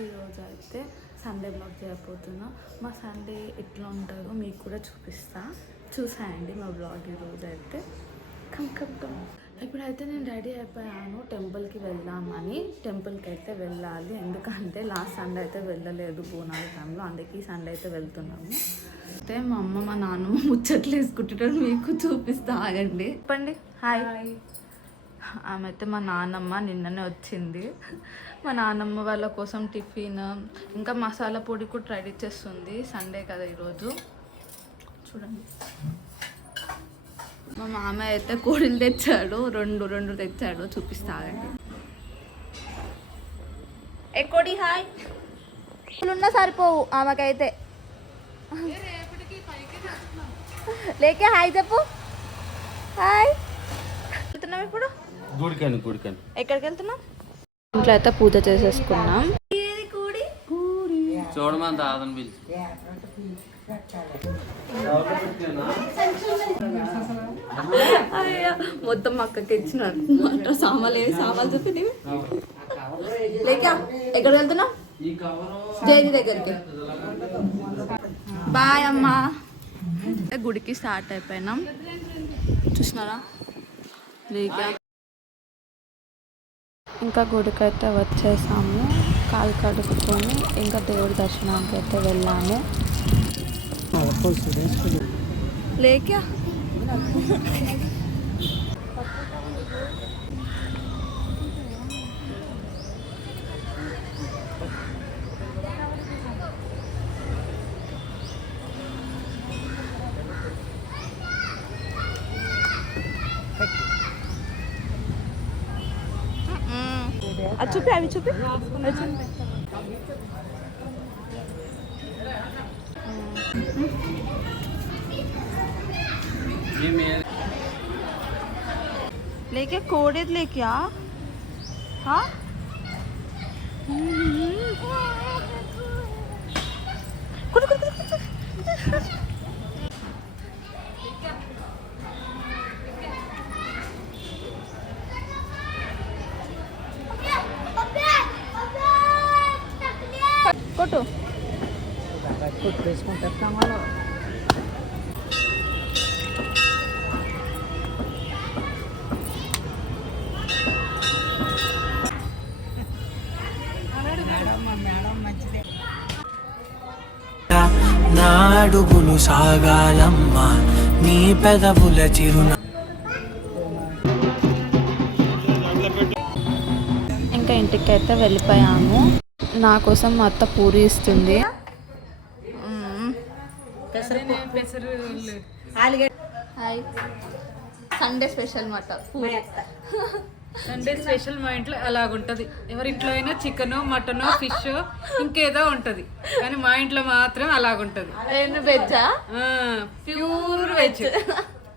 ఈరోజు అయితే Sunday blog చేయబోతున్నా. మా సండే ఎట్లా ఉంటుందో మీకు కూడా చూసాయండి మా బ్లాగ్. ఈరోజు అయితే కమ్ ఇప్పుడైతే నేను రెడీ అయిపోయాను. టెంపుల్కి వెళ్దామని. టెంపుల్కి అయితే వెళ్ళాలి, ఎందుకంటే లాస్ట్ సండే అయితే వెళ్ళలేదు బోనాల టైంలో, అందుకే ఈ సండే అయితే వెళ్తున్నాము. అయితే మా అమ్మ మా నాన్నమ్మ ముచ్చట్లు వేసుకుంటారు, మీకు చూపిస్తా, ఆగండి. చెప్పండి హాయ్. ఆమె అయితే మా నాన్నమ్మ నిన్ననే వచ్చింది. మా నాన్నమ్మ వాళ్ళ కోసం టిఫిన్ ఇంకా మసాలా పొడి కూడా రెడీ చేస్తుంది. సండే కదా ఈరోజు. చూడండి, మా మామయ్య అయితే కోడిలు తెచ్చాడు, రెండు తెచ్చాడు, చూపిస్తాగండి. ఏ కోడి హాయ్. ఉన్నా సరిపోవు ఆమెకైతే. లేకే హాయ్ చెప్పు. హాయ్. వెళ్తున్నాం ఇప్పుడు గుడికాను. ఎక్కడికి వెళ్తున్నాం? ఇంట్లో అయితే పూజ చేసేసుకున్నాం. చూడమంత మొత్తం అక్కకి ఇచ్చిన సామాన్లు చెప్పి లేక ఎక్కడికి వెళ్తున్నాం? జైని దగ్గరికి. బాయ్ అమ్మా. గుడికి స్టార్ట్ అయిపోయినాం, చూసినారా? లేక ఇంకా గుడికైతే వచ్చేసాము. కాలు కడుక్కొని ఇంకా దేవుడి దర్శనానికి అయితే వెళ్ళాము. లేక అది చూపి, అవి చూపి. लेके कोड़े लेके आ. हाँ కొట్టు. నాడుగులు సాగాలమ్మా నీ పెదవుల చిరున. ఇంకా ఇంటికైతే వెళ్ళిపోయాము. నా కోసం మా అత్త పూరి ఇస్తుంది. సండే స్పెషల్ మాట పూరి. సండే స్పెషల్ మా ఇంట్లో అలాగుంటది. ఎవరింట్లో అయినా చికెన్, మటన్, ఫిష్ ఇంకేదో ఉంటది, కానీ మా ఇంట్లో మాత్రం అలాగుంటది. వెజ్జా? Pure veg.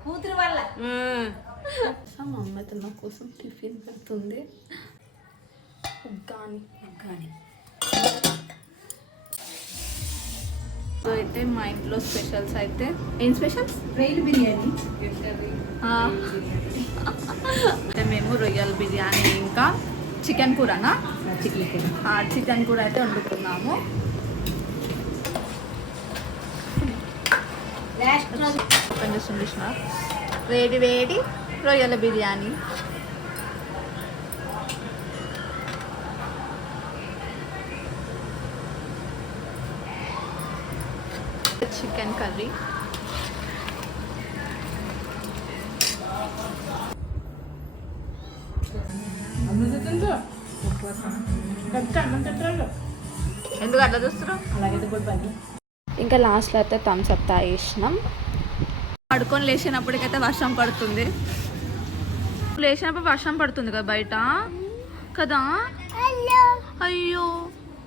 కూతురు వల్ల మా అమ్మ అయితే నా కోసం టిఫిన్ పెడుతుంది. ఉగ్గాని అయితే మా ఇంట్లో స్పెషల్స్ అయితే ఏం స్పెషల్స్? రొయ్యల బిర్యానీ. మేము రొయ్యల బిర్యానీ ఇంకా చికెన్ కూరనా? చికెన్ కూర అయితే వండుకున్నాము. వేడి వేడి రొయ్యల బిర్యానీ. Chicken curry. ఎందుకు అట్లా చూస్తున్నాం? ఇంకా లాస్ట్లో అయితే థమ్స్ అప్ తాగేసినాం. పడుకొని లేచినప్పటికైతే వర్షం పడుతుంది. లేచినప్పుడు వర్షం పడుతుంది కదా బయట కదా. అయ్యో,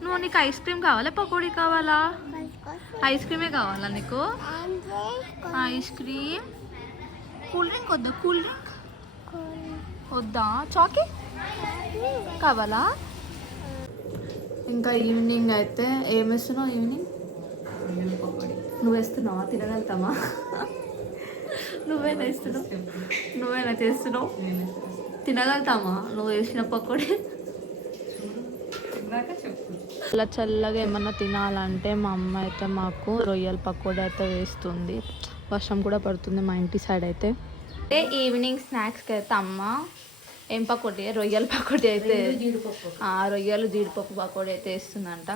నువ్వు నీకు ఐస్ క్రీమ్ కావాలా పకోడీ కావాలా? ఐస్ క్రీమే కావాలా నీకు? Ice cream. కూల్ డ్రింక్ వద్దా? కూల్ డ్రింక్ వద్దా? చాకీ కావాలా? ఇంకా ఈవినింగ్ అయితే ఏం వేస్తున్నావు? ఈవినింగ్ నువ్వు వేస్తున్నావా? తినగలుగుతామా? నువ్వేనా వేస్తున్నావు? నువ్వేనా చేస్తున్నావు? తినగలుగుతామా నువ్వు వేసిన పకోడీ? అలా చల్లగా ఏమన్నా తినాలంటే మా అమ్మ అయితే మాకు రొయ్యల పకోడీ అయితే వేస్తుంది. వర్షం కూడా పడుతుంది మా ఇంటి సైడ్ అయితే. ఈవినింగ్ స్నాక్స్కి అయితే అమ్మ ఏం పకోడీ, రొయ్యల పకోడీ అయితే రొయ్యలు జీడిపప్పు పకోడీ అయితే వేస్తుందంట.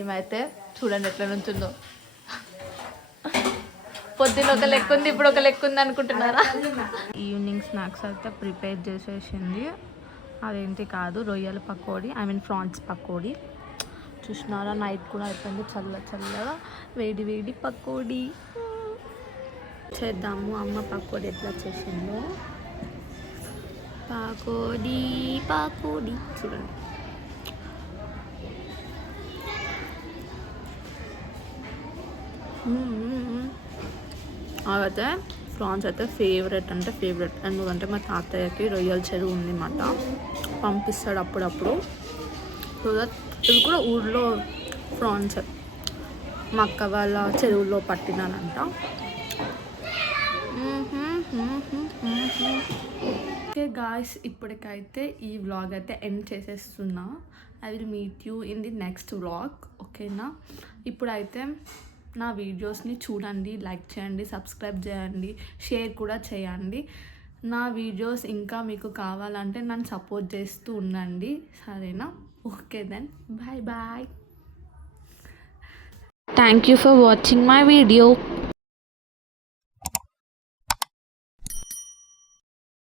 ఏమైతే చూడండి ఎట్లా నుంచిందో. పొద్దున ఒక లెక్క ఉంది, ఇప్పుడు ఒక లెక్క ఉంది అనుకుంటున్నారా? ఈవినింగ్ స్నాక్స్ అయితే ప్రిపేర్ చేసేసింది. అదేంటి కాదు, రొయ్యల పకోడీ, ఫ్రాన్స్ పకోడీ. చూసినారా, నైట్ కూడా అయిపోయింది. చల్లగా వేడి వేడి పకోడీ చేద్దాము. అమ్మ పకోడీ ఎట్లా చేసిందో. పకోడీ చూడండి. అయితే ప్రాన్స్ అయితే ఫేవరెట్ అంటే ఫేవరెట్. ఎందుకంటే మా తాతయ్యకి రొయ్యల చెరువు ఉందన్నమాట, పంపిస్తాడు అప్పుడప్పుడు. సో దట్ ఇది కూడా ఊళ్ళో ప్రాన్స్ మా అక్క వాళ్ళ చెరువులో పట్టినానంట. ఓకే గాయ్స్, ఇప్పటికైతే ఈ వ్లాగ్ అయితే ఎండ్ చేసేస్తున్నా. I will meet you in the next vlog. ఓకేనా? ఇప్పుడైతే నా వీడియోస్ని చూడండి, లైక్ చేయండి, సబ్స్క్రైబ్ చేయండి, షేర్ కూడా చేయండి. నా వీడియోస్ ఇంకా మీకు కావాలంటే నన్ను సపోర్ట్ చేస్తూ ఉండండి, సరేనా? Okay then, bye bye. Thank you for watching my video.